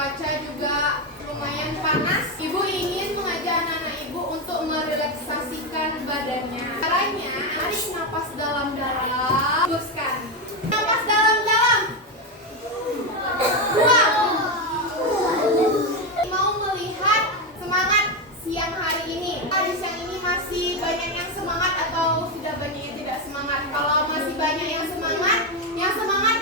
Cuaca juga lumayan panas. Ibu ingin mengajak anak-anak ibu untuk merelaksasikan badannya. Caranya, tarik napas dalam-dalam, hembuskan. Napas dalam-dalam. Buang. Mau melihat semangat siang hari ini. Di siang ini masih banyak yang semangat atau sudah banyak yang tidak semangat? Kalau masih banyak yang semangat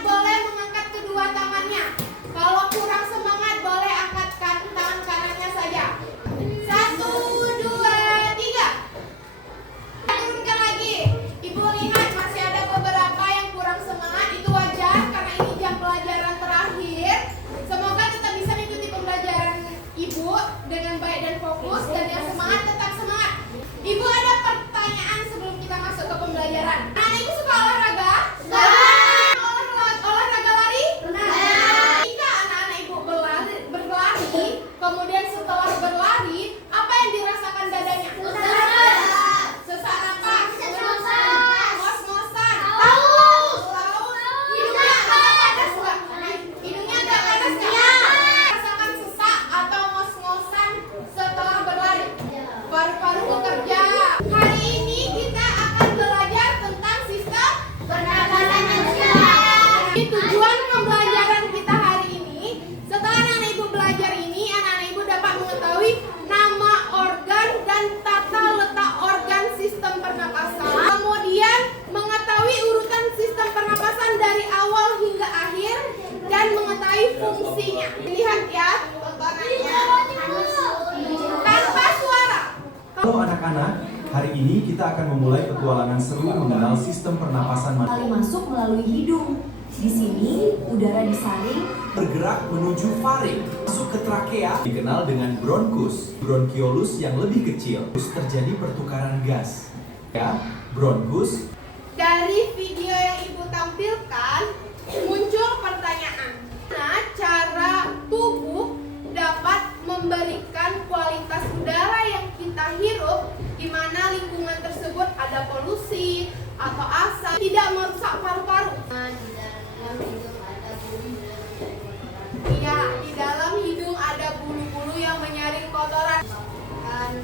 boleh mengangkat kedua tangannya. Kalau kurang semangat boleh angkatkan tangan kanannya saja. 1, 2, 3. Turunkan lagi. Ibu lihat masih ada beberapa yang kurang semangat. Itu wajar karena ini jam pelajaran terakhir. Semoga tetap bisa mengikuti pembelajaran ibu dengan baik dan fokus. Dan yang semangat tetap semangat. Ibu ada pertanyaan sebelum kita masuk ke pembelajaran. Anak ibu suka olahraga? Olahraga lari? Jika anak-anak ibu berlari, kemudian setelah berlari, apa yang dirasakan dadanya? Sesak napas, ngos-ngosan, haus. Hidungnya agak panas nggak? Hidungnya agak panas nggak? Rasakan sesak atau ngos-ngosan setelah berlari? Paru-paru bekerja. Hari ini kita akan belajar tentang sistem pernapasan manusia. Tujuan pembelajaran kita hari ini, setelah anak-anak ibu belajar ini, anak-anak ibu dapat mengetahui nama organ dan tata letak organ sistem pernapasan. Kemudian mengetahui urutan sistem pernapasan dari awal hingga akhir dan mengetahui fungsinya. Lihat ya, tontonannya tanpa suara. Halo anak-anak, hari ini kita akan memulai petualangan seru mengenal sistem pernapasan manusia. Masuk melalui hidung. Di sini udara disaring Bergerak menuju faring, masuk ke trakea, dikenal dengan bronkus, bronkiolus yang lebih kecil. Terus terjadi pertukaran gas. Ya, bronkus. Dari video yang ibu tampilkan muncul pertanyaan, nah, cara tubuh dapat memberikan kualitas udara yang kita hirup di mana lingkungan tersebut ada polusi atau asap tidak merusak paru-paru. Iya, di dalam hidung ada bulu-bulu yang menyaring kotoran.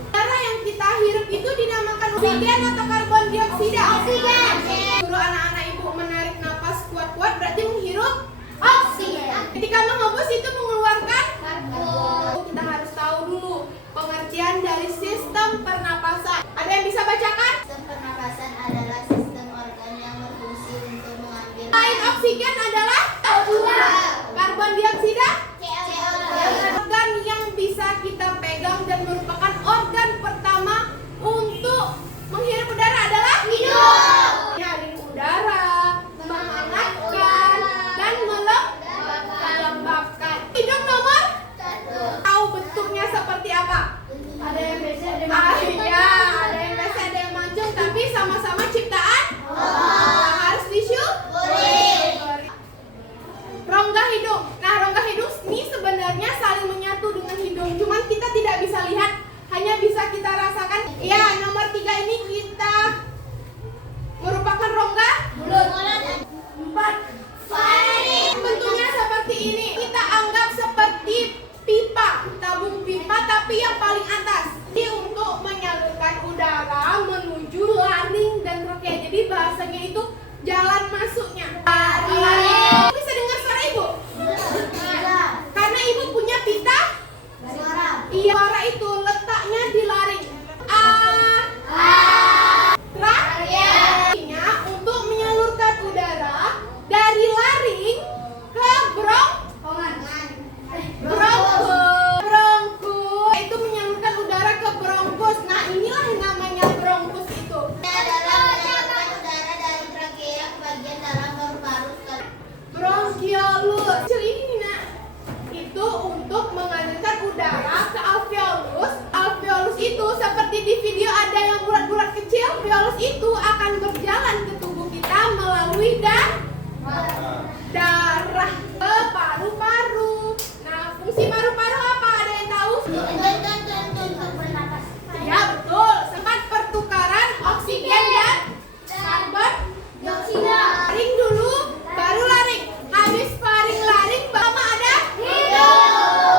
Udara yang kita hirup itu dinamakan oksigen atau karbon dioksida? Oksigen. Suruh anak-anak ibu menarik napas kuat-kuat berarti menghirup oksigen. Ketika menghembus itu mengeluarkan karbon. Kita harus tahu dulu pengertian dari sistem pernapasan. Ada yang bisa bacakan? Sistem pernapasan adalah sistem organ yang berfungsi untuk mengambil Selain oksigen adalah karbon dioksida. Organ yang bisa kita pegang dan merupakan organ pertama untuk menghirup udara adalah hidung. Nyaring udara, menghangatkan, dan melembabkan. Hidung nomor 1. Tahu bentuknya seperti apa? ada yang biasa ada Iya, ada yang biasa, ada yang mancung, tapi sama-sama ciptaan harus disyukuri. Rongga hidung. Nah, rongga hidung ini sebenarnya saling menyatu dengan hidung. Cuman kita tidak bisa lihat, hanya bisa kita rasakan. Ya, nomor 3 ini kita merupakan rongga mulut. 4. Bentuknya seperti ini. Kita anggap seperti pipa, tabung pipa tapi yang paling atas. Ini untuk menyalurkan udara menuju laring dan trachea. Jadi bahasanya itu jalan masuknya. Bisa dengar suara ibu? Karena ibu punya pita. Iya, suara itu letaknya di laring. Trachea untuk menyalurkan udara dari laring ke bronkus. Itu menyalurkan udara ke bronkus. Nah, inilah yang namanya bronkus itu. adalah menyalurkan udara dari trakea ke bagian dalam paru-paru. Bronkiolus. Kecil ini, Nak. Itu untuk mengalirkan udara ke alveolus. Alveolus itu seperti di video ada yang bulat-bulat kecil. Alveolus itu akan berjalan ke tubuh kita melalui darah ke paru-paru. Nah, fungsi paru-paru apa? Ada yang tahu? Untuk bernapas. Ya, betul. Sempat pertukaran oksigen dan karbon dioksida. Laring dulu, baru laring. Habis faring laring, pertama ada hidung.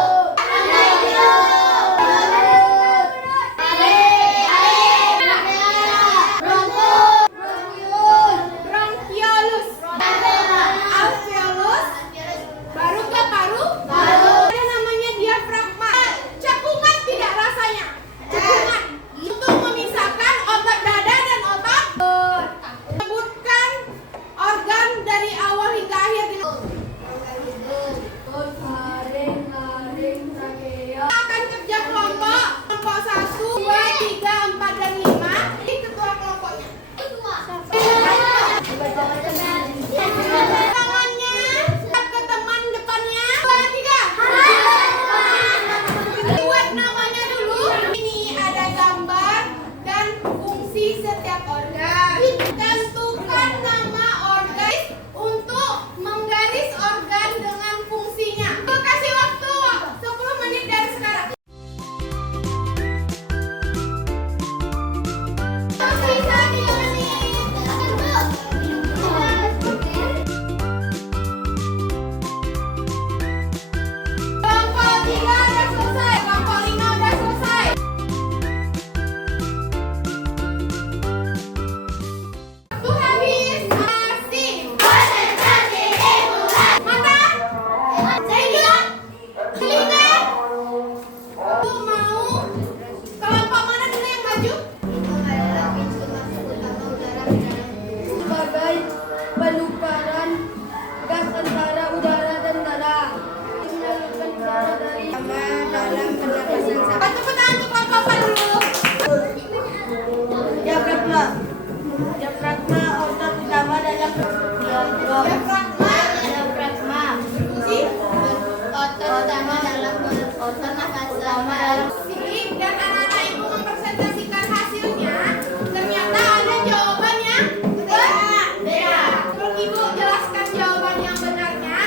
utama dalam pernafasan utama. Sip, dan anak-anak ibu mempresentasikan hasilnya. Ternyata ada jawaban yang benar. Tolong ibu jelaskan jawaban yang benarnya.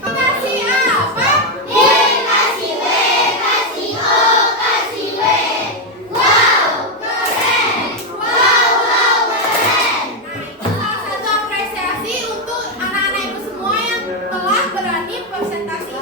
Kasih apa? Kasih B, kasih O, kasih W. Wow, keren. Wow, keren. Nah, itu salah satu apresiasi untuk anak-anak ibu semua yang telah berani presentasi.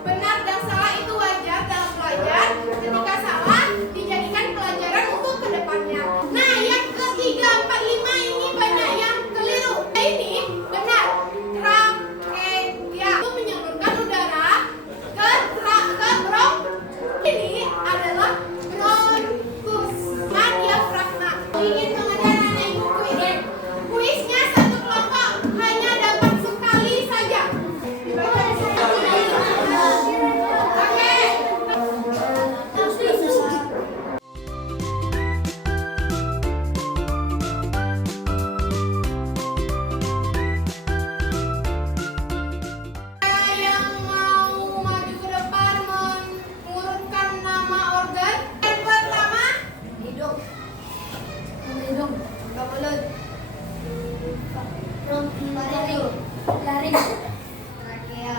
Benar dan salah itu wajar dalam belajar. Ketika salah, dijadikan pelajaran untuk kedepannya. Nah, yang ketiga, 4, 5 ini banyak yang keliru. Ini benar. Trachea itu menyalurkan udara ke bronk. Ini adalah bronkus. Nah, diafragma. Ingin mengajar anak ibu kuis. Kuisnya satu kelompok hanya dapat sekali saja. Oke. Saya yang mau maju ke depan mengurutkan nama organ. Yang pertama, Hidung, Hidung, mulut, laring, trakea,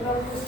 bronkus,